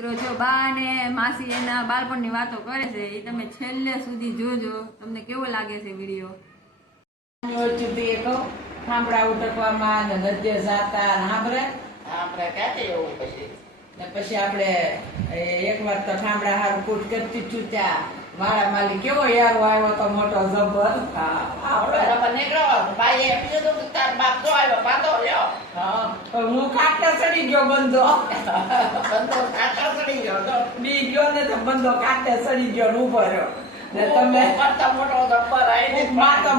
મિત્રો જો બા અને માસી એના બાળપણની વાતો કરે છે એ તમે છેલ્લે સુધી જોજો, તમને કેવો લાગે છે વિડીયો. થાંભળા ઉટકવામાં નદ્ય જાતા સાંભળે પછી આપણે એક વાર તો થાંભળા હારું કૂટ કરતી છૂટ્યા. મારા માલી કેવો યારો આવ્યો તો મોટો જબર. હું કાંટા ચડી ગયો બંધો બી ગયો ને તો બંધો કાંટે ચડી ગયો ઉભો રહ્યો ને તમે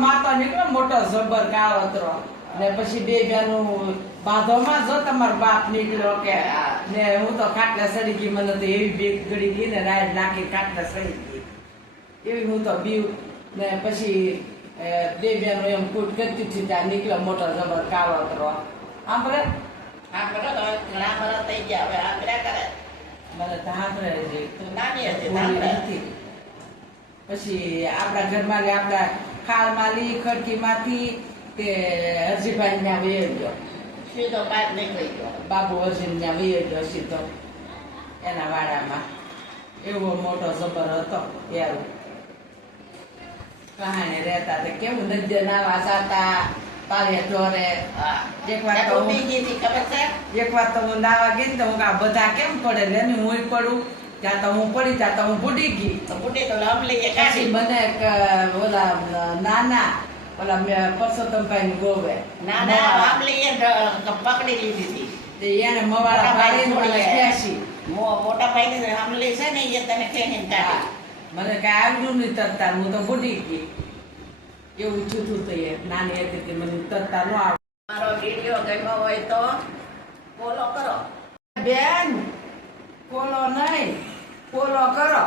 માતા નીકળો મોટો જબર કાળોતરો ને પછી બે બેનું બાંધોમાં જો તમારો બાપ નીકળ્યો કે ને હું તો ખાટલા સડી ગઈ. મને તો એવી બેગ ગળી ગઈ ને રાઈડ નાખી ખાટલા સડી ગઈ એવી હું તો બીવ ને પછી બે બેનો એમ કૂટ કરતી હતી ત્યાં નીકળ્યો મોટો જબર કાળોતરો. આંભળે મને તો સાંભળે પછી આપણા ઘરમાં આપણા ખાલમાંથી ખડકીમાંથી તે હરજીભાઈ ત્યાં વહી ગયો સીધો બહાર નીકળી ગયો. બાબુ હરજી ત્યાં વહી ગયો સીધો એના વાડામાં. એવો મોટો જબર હતો યાર. કહાણી રહેતા તે કેવું નદ્ય નાવા જાતા પાલે ઢોરે. એક વાર તો હું નાવા ગઈ તો હું બધા કેમ પડે ને હું પડું ત્યાં તો હું પડી ત્યાં તો હું બુડી ગઈ. પછી મને ઓલા નાના ઓલા પરસોત્તમભાઈ ગોવે પકડી લીધી એને મવાળા પાડી મોટા ભાઈ ની આમલી છે ને એ તને ખેંચીને કાઢી. મને કઈ આવ્યું નહીં તરતા હું તો બુડી ગઈ. એવું જૂઠું તો એ નાની હતી મને તરતા ન આવે. મારો વિડીયો ગમ્યો હોય તો ફોલો કરો બેન. ફોલો નહીં ફોલો કરો.